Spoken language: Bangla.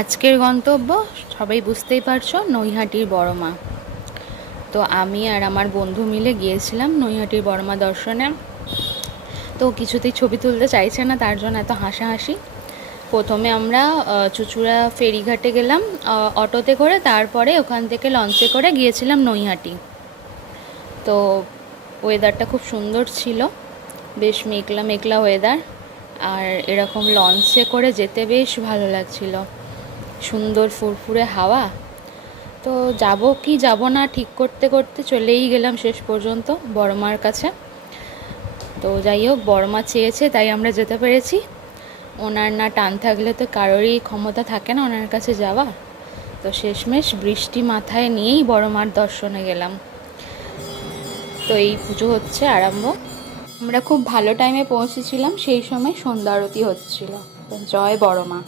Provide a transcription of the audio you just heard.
আজকের গন্তব্য সবাই বুঝতেই পারছো, নৈহাটির বড় মা। তো আমি আর আমার বন্ধু মিলে গিয়েছিলাম নৈহাটির বড় মা দর্শনে। তো কিছুতেই ছবি তুলতে চাইছে না, তার জন্য এত হাসাহাসি। প্রথমে আমরা চুঁচুড়া ফেরিঘাটে গেলাম অটোতে করে, তারপরে ওখান থেকে লঞ্চে করে গিয়েছিলাম নৈহাটি। তো ওয়েদারটা খুব সুন্দর ছিল, বেশ মেঘলা মেঘলা ওয়েদার। আর এরকম লঞ্চে করে যেতে বেশ ভালো লাগছিল, সুন্দর ফুরফুরে হাওয়া। তো যাব কি যাব না ঠিক করতে করতে চলেই গেলাম শেষ পর্যন্ত বড় মার কাছে। তো যাই হোক, বড় মা চেয়েছে তাই আমরা যেতে পেরেছি। ওনার না টান থাকলে তো কারোরই ক্ষমতা থাকে না ওনার কাছে যাওয়া। তো শেষমেশ বৃষ্টি মাথায় নিয়েই বড় মার দর্শনে গেলাম। তো এই পুজো হচ্ছে আরম্ভ। আমরা খুব ভালো টাইমে পৌঁছেছিলাম, সেই সময় সন্ধ্যা আরতি হচ্ছিল। জয় বড় মা।